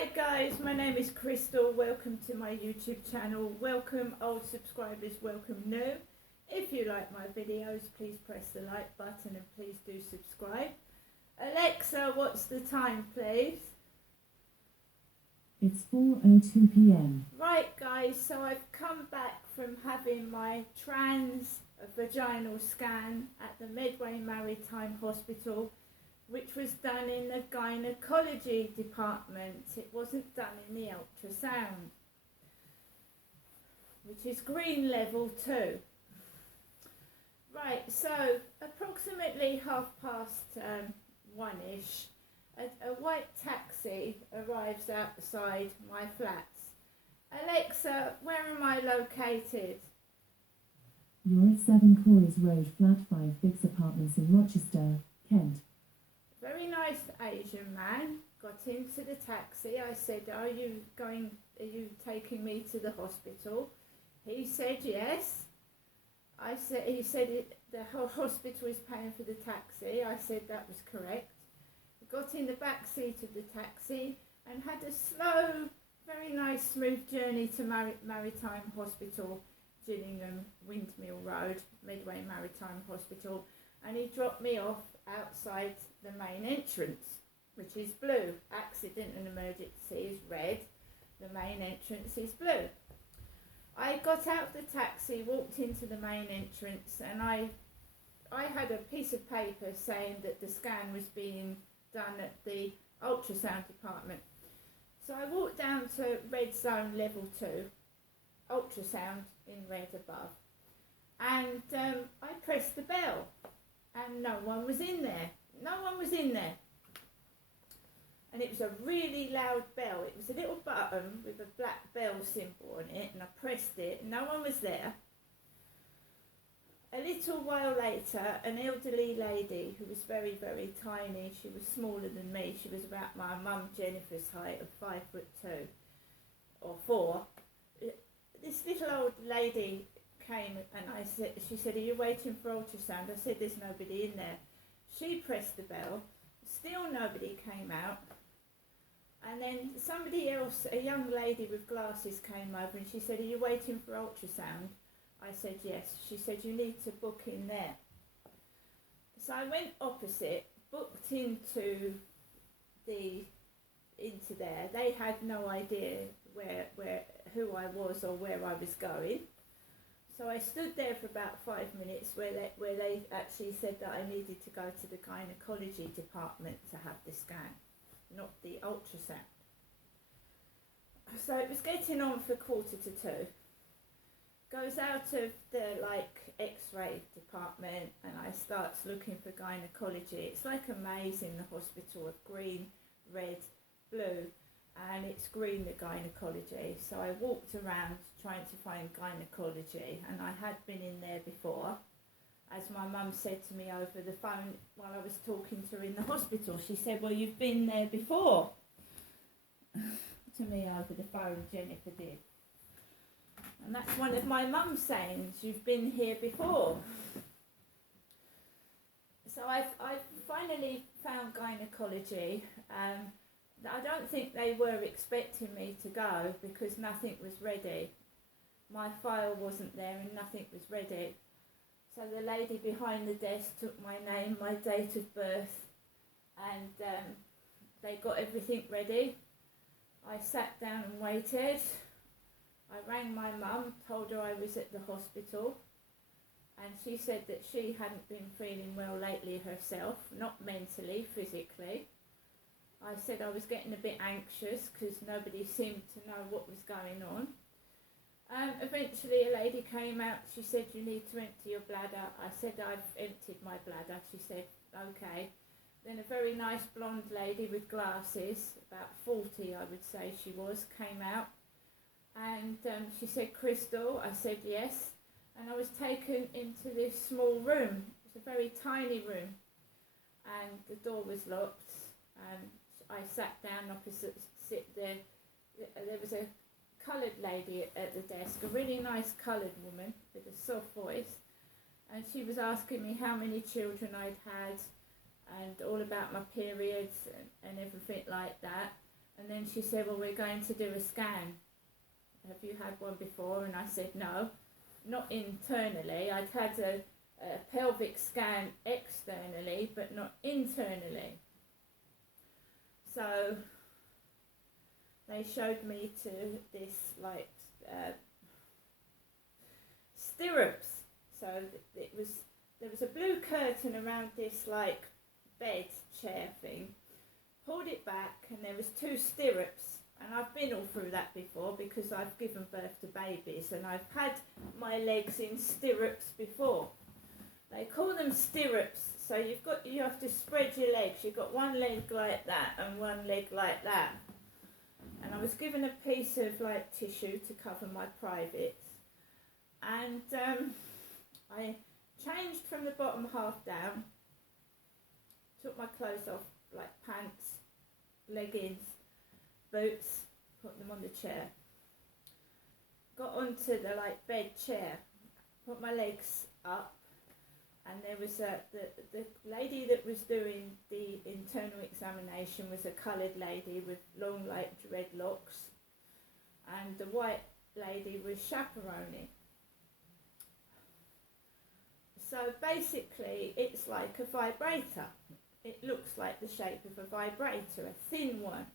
Hi guys, my name is Crystal. Welcome to my YouTube channel. Welcome old subscribers, welcome new. If you like my videos, please press the like button and please do subscribe. Alexa, what's the time please? It's 4:02 p.m. Right guys, so I've come back from having my vaginal scan at the Medway Maritime Hospital, which was done in the gynecology department. It wasn't done in the ultrasound, which is green level 2. Right, so approximately 1:30ish, a white taxi arrives outside my flats. Alexa, where am I located? You're at 7 Corys Road, Flat 5, Biggs Apartments in Rochester, Kent. Very nice Asian man got into the taxi. I said, are you taking me to the hospital? He said yes. He said the whole hospital is paying for the taxi. I said that was correct. He got in the back seat of the taxi and had a slow, very nice smooth journey to Maritime Hospital, Gillingham, Windmill Road, Medway Maritime Hospital, and he dropped me off outside the main entrance, which is blue. Accident and emergency is red. The main entrance is blue. I got out of the taxi, walked into the main entrance, and I had a piece of paper saying that the scan was being done at the ultrasound department. So I walked down to red zone level 2, ultrasound in red above, and I pressed the bell, and no one was in there. No one was in there. And it was a really loud bell. It was a little button with a black bell symbol on it, and I pressed it. No one was there. A little while later, an elderly lady who was very, very tiny, she was smaller than me. She was about my mum Jennifer's height of 5'2" or 4. This little old lady came and she said, are you waiting for ultrasound? I said, there's nobody in there. She pressed the bell, still nobody came out, and then somebody else, a young lady with glasses, came over and she said, are you waiting for ultrasound? I said yes. She said, you need to book in there. So I went opposite, booked into there. They had no idea who I was or where I was going. So I stood there for about 5 minutes where they actually said that I needed to go to the gynecology department to have the scan, not the ultrasound. So it was getting on for 1:45. Goes out of the X-ray department and I starts looking for gynecology. It's like a maze in the hospital of green, red, blue, and it's green, the gynecology. So I walked around trying to find gynecology, and I had been in there before. As my mum said to me over the phone while I was talking to her in the hospital, she said, well, you've been there before. To me over the phone, Jennifer did. And that's one of my mum's sayings, you've been here before. So I finally found gynecology. I don't think they were expecting me to go because nothing was ready. My file wasn't there and nothing was ready. So the lady behind the desk took my name, my date of birth, and they got everything ready. I sat down and waited. I rang my mum, told her I was at the hospital, and she said that she hadn't been feeling well lately herself, not mentally, physically. I said I was getting a bit anxious because nobody seemed to know what was going on. Eventually a lady came out, she said, you need to empty your bladder. I said, I've emptied my bladder. She said, okay. Then a very nice blonde lady with glasses, about 40 I would say she was, came out. And she said, Crystal? I said, yes. And I was taken into this small room. It's a very tiny room. And the door was locked. And I sat down opposite there. There was a coloured lady at the desk, a really nice coloured woman with a soft voice, and she was asking me how many children I'd had and all about my periods and everything like that. And then she said, well, we're going to do a scan. Have you had one before? And I said, no, not internally. I'd had a pelvic scan externally, but not internally. So they showed me to this like stirrups. So there was a blue curtain around this like bed chair thing. Pulled it back and there was 2 stirrups, and I've been all through that before because I've given birth to babies and I've had my legs in stirrups before. They call them stirrups, so you have to spread your legs. You've got one leg like that and one leg like that. And I was given a piece of like tissue to cover my privates, and I changed from the bottom half down, took my clothes off, like pants, leggings, boots, put them on the chair, got onto the like bed chair, put my legs up, and there was the lady that was doing the internal examination was a coloured lady with long like dreadlocks, and the white lady was chaperoning. So basically it's like a vibrator. It looks like the shape of a vibrator, a thin one.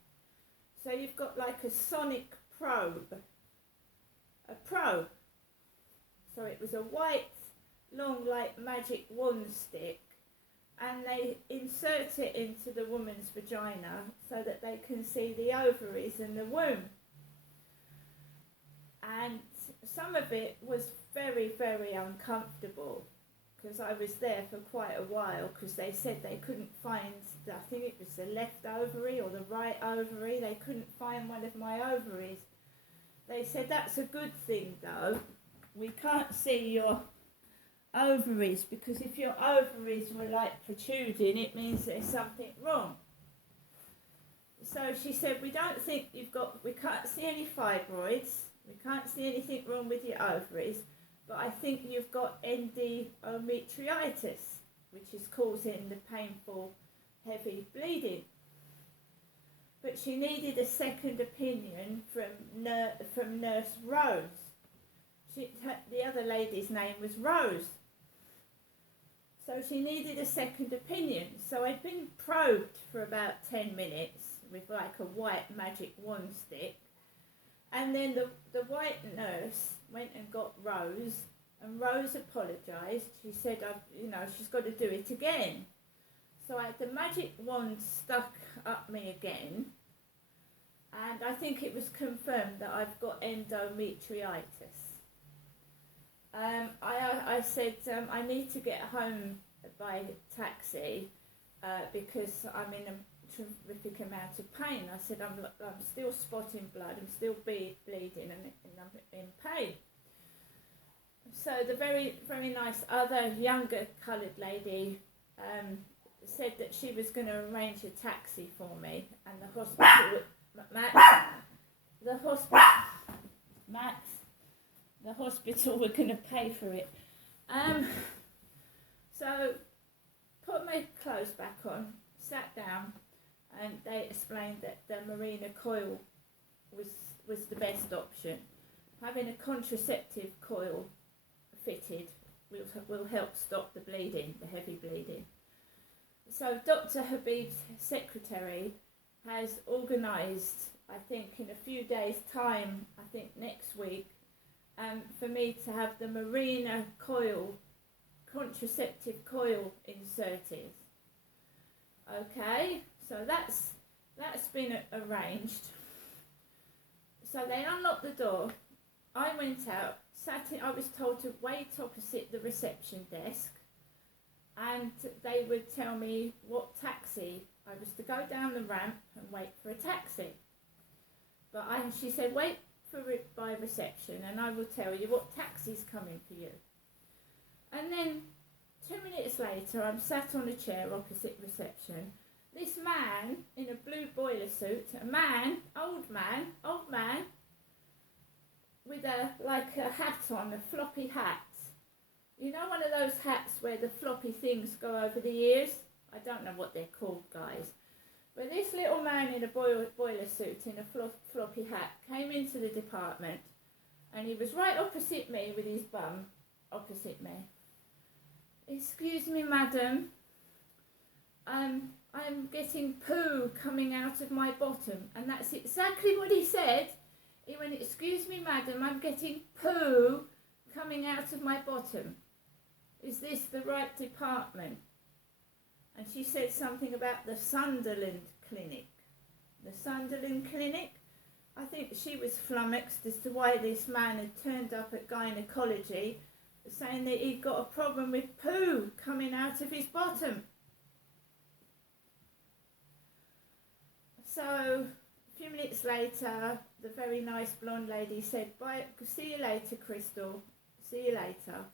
So you've got like a sonic probe. A probe. So it was a white, long like magic wand stick, and they insert it into the woman's vagina so that they can see the ovaries and the womb. And some of it was very, very uncomfortable, because I was there for quite a while, because they said they couldn't find, I think it was the left ovary or the right ovary, they couldn't find one of my ovaries. They said that's a good thing though, we can't see your ovaries, because if your ovaries were like protruding, it means there's something wrong. So she said, we don't think we can't see any fibroids, we can't see anything wrong with your ovaries, but I think you've got endometriosis, which is causing the painful, heavy bleeding. But she needed a second opinion from Nurse Rose. The other lady's name was Rose. So she needed a second opinion. So I'd been probed for about 10 minutes with like a white magic wand stick. And then the white nurse went and got Rose, and Rose apologised. She said, she's got to do it again. So I had the magic wand stuck up me again, and I think it was confirmed that I've got endometriosis. I said, I need to get home by taxi because I'm in a terrific amount of pain. I said, I'm still spotting blood, I'm still bleeding, and I'm in pain. So the very, very nice other younger coloured lady said that she was going to arrange a taxi for me, and the hospital, the hospital were going to pay for it. So put my clothes back on, sat down, and they explained that the Marina coil was the best option. Having a contraceptive coil fitted will help stop the bleeding, the heavy bleeding. So Dr. Habib's secretary has organised, I think in a few days' time, I think next week, for me to have the Marina coil, contraceptive coil inserted. Okay, so that's been arranged. So they unlocked the door, I went out, I was told to wait opposite the reception desk, and they would tell me what taxi. I was to go down the ramp and wait for a taxi. But she said, wait for it by reception and I will tell you what taxi's coming for you. And then 2 minutes later, I'm sat on a chair opposite reception. This man in a blue boiler suit, old man, with a hat on, a floppy hat. You know, one of those hats where the floppy things go over the ears? I don't know what they're called, guys. But this little man in a boiler suit in a floppy hat came into the department, and he was right opposite me with his bum opposite me. "Excuse me, madam, I'm getting poo coming out of my bottom." And that's exactly what he said. He went, "Excuse me, madam, I'm getting poo coming out of my bottom. Is this the right department?" And she said something about the Sunderland Clinic. The Sunderland Clinic? I think she was flummoxed as to why this man had turned up at gynecology saying that he'd got a problem with poo coming out of his bottom. So a few minutes later, the very nice blonde lady said, "Bye, see you later, Crystal, see you later."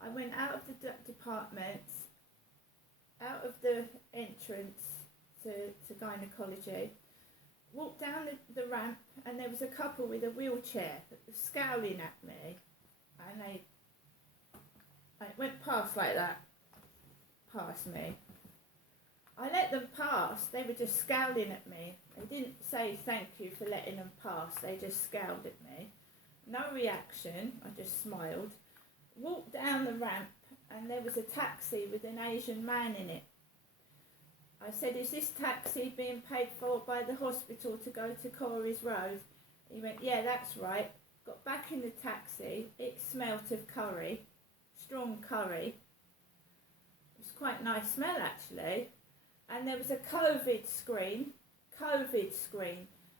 I went out of the department, out of the entrance to gynecology, walked down the ramp, and there was a couple with a wheelchair that was scowling at me, and they went past like that, past me. I let them pass. They were just scowling at me. They didn't say thank you for letting them pass. They just scowled at me. No reaction. I just smiled. Walked down the ramp, and there was a taxi with an Asian man in it. I said, "Is this taxi being paid for by the hospital to go to Corey's Road?" He went, "Yeah, that's right." Got back in the taxi. It smelt of curry, strong curry. It was quite a nice smell, actually. And there was a COVID screen,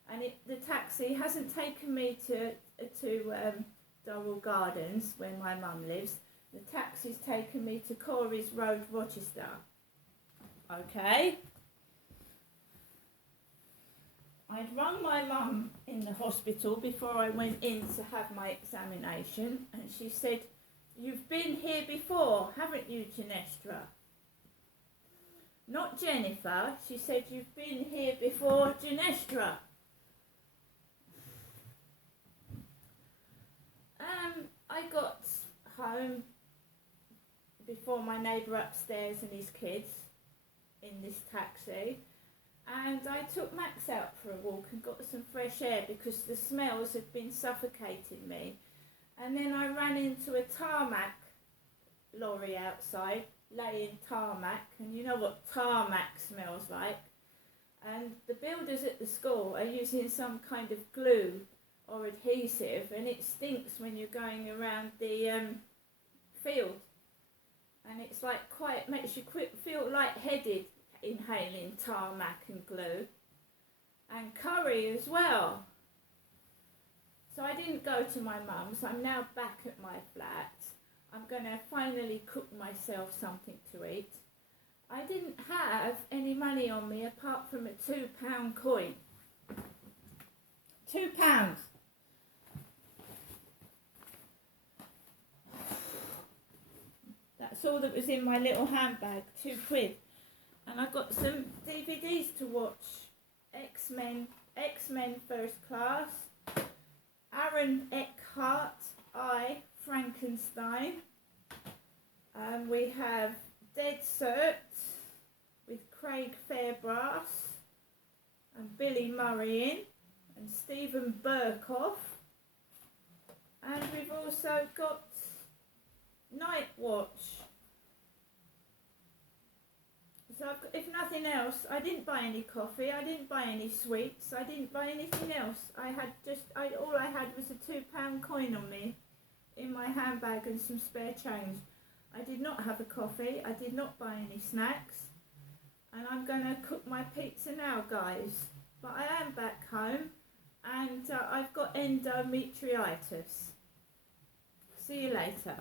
and the taxi hasn't taken me to Durrell Gardens, where my mum lives. The taxi's taken me to Corey's Road, Rochester. Okay. I'd rung my mum in the hospital before I went in to have my examination, and she said, "You've been here before, haven't you, Ginestra?" Not Jennifer. She said, "You've been here before, Ginestra." I got home before my neighbour upstairs and his kids in this taxi, and I took Max out for a walk and got some fresh air because the smells had been suffocating me. And then I ran into a tarmac lorry outside, laying tarmac, and you know what tarmac smells like. And the builders at the school are using some kind of glue or adhesive, and it stinks when you're going around the field. And it's like makes you feel lightheaded inhaling tarmac and glue. And curry as well. So I didn't go to my mum's. I'm now back at my flat. I'm going to finally cook myself something to eat. I didn't have any money on me apart from a £2 coin. £2. That's all that was in my little handbag, £2. And I've got some DVDs to watch. X-Men First Class, Aaron Eckhart, Frankenstein. We have Dead Cert with Craig Fairbrass and Billy Murray in, and Stephen Burkoff. And we've also got Night Watch. So if nothing else, I didn't buy any coffee, I didn't buy any sweets, I didn't buy anything else. All I had was a £2 coin on me in my handbag and some spare change. I did not have a coffee, I did not buy any snacks, and I'm going to cook my pizza now, guys. But I am back home, and I've got endometriosis. See you later.